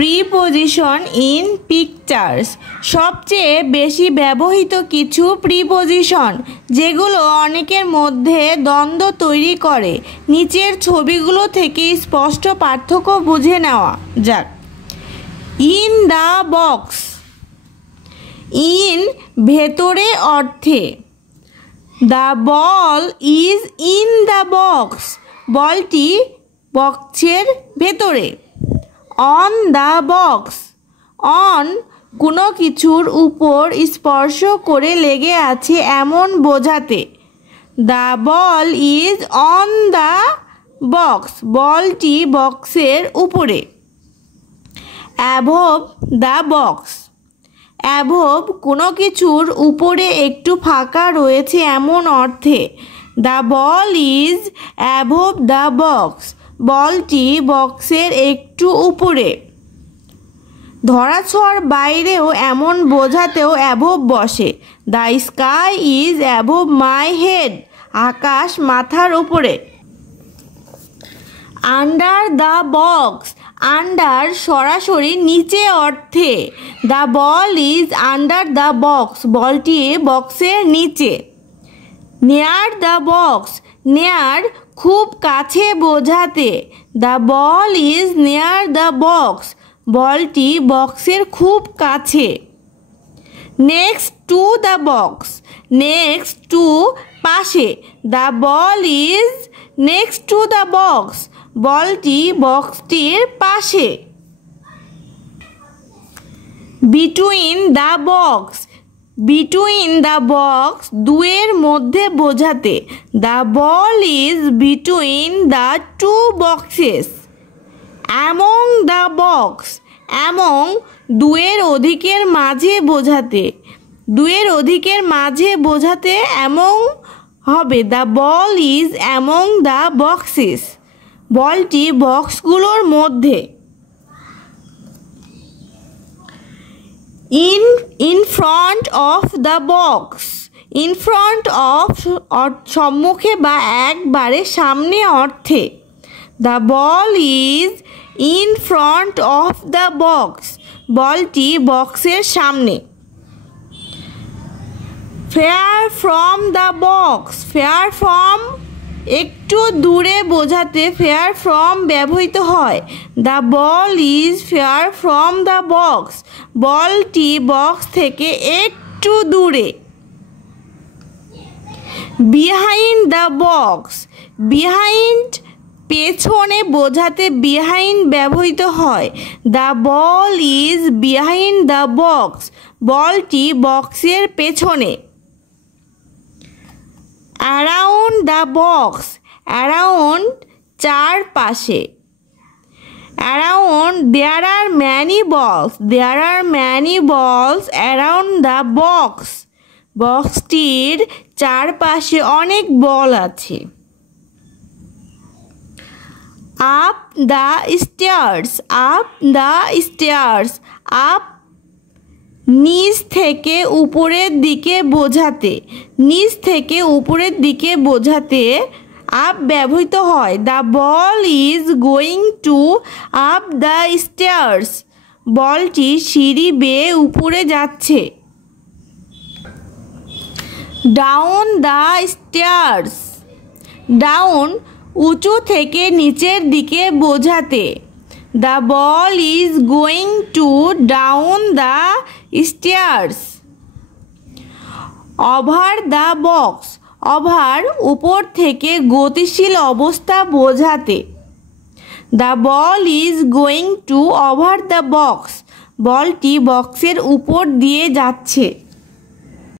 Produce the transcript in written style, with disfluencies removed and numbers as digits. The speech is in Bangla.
প্রিপোজিশন ইন পিকচার্স সবচেয়ে বেশি ব্যবহৃত কিছু প্রিপোজিশন যেগুলো অনেকের মধ্যে দ্বন্দ্ব তৈরি করে। নিচের ছবিগুলো থেকে স্পষ্ট পার্থক্য বুঝে নেওয়া যাক। ইন দ্য বক্স, ইন ভেতরে অর্থে। The ball is in the box, বলটি বক্সের ভেতরে। অন দ্য বক্স, অন কোনো কিছুর উপর স্পর্শ করে লেগে আছে এমন বোঝাতে। The ball is on the box, বলটি বক্সের উপরে। অ্যাভব দ্য বক্স, অ্যাভব কোনো কিছুর উপরে একটু ফাঁকা রয়েছে এমন অর্থে। The ball is above the box, বলটি বক্সের একটু উপরে। ধরাছোঁয়ার বাইরেও এমন বোঝাতেও অ্যাভব বসে। The sky is above my head, আকাশ মাথার উপরে। আন্ডার দ্য বক্স, আন্ডার সরাসরি নিচে অর্থে। The ball is under the box, বলটি বক্সের নিচে। নেয়ার দ্য বক্স, নেয়ার খুব কাছে বোঝাতে। The ball is near the box, বলটি বক্সের খুব কাছে। Next to the box, next to পাশে। The ball is next to the box, বলটি বক্সটির পাশে। Between the box, between the box দুয়ের মধ্যে বোঝাতে। The ball is between the two boxes. Among the box, among দুয়ের অধিকের মাঝে বোঝাতে। দুয়ের অধিকের মাঝে বোঝাতে অ্যামং হবে। The ball is among the boxes, বলটি বক্সগুলোর মধ্যে। In front of the box, in front of সম্মুখে বা একবারে সামনে অর্থে। The ball is in front of the box, বলটি বক্সের সামনে। Fair from the box, fair from একটু দূরে বোঝাতে ফেয়ার ফ্রম ব্যবহৃত হয়। The ball is fair from the box, বলটি বক্স থেকে একটু দূরে। বিহাইন্ড দ্য বক্স, বিহাইন্ড পেছনে বোঝাতে বিহাইন্ড ব্যবহৃত হয়। The ball is behind the box, বলটি বক্সের পেছনে। অ্যারাউন্ড দ্য বক্স, অ্যারাউন্ড চারপাশে। অ্যারাউন্ড দেয়ার আর ম্যানি বলস, দেয়ার আর ম্যানি বলস অ্যারাউন্ড দ্য বক্স, বক্সটির চারপাশে অনেক বল আছে। Up the stairs, up the stairs, up নিচ থেকে উপরের দিকে বোঝাতে। নিচ থেকে উপরের দিকে বোঝাতে আপ ব্যবহৃত হয়। The ball is going to up the stairs, বলটি সিঁড়ি বেয়ে উপরে যাচ্ছে। ডাউন দ্য স্টেয়ার্স, ডাউন উঁচু থেকে নিচের দিকে বোঝাতে। The ball is going to down the stairs. Over the box, over উপর থেকে গতিশীল অবস্থা বোঝাতে। The ball is going to over the box, বলটি বক্সের উপর দিয়ে যাচ্ছে।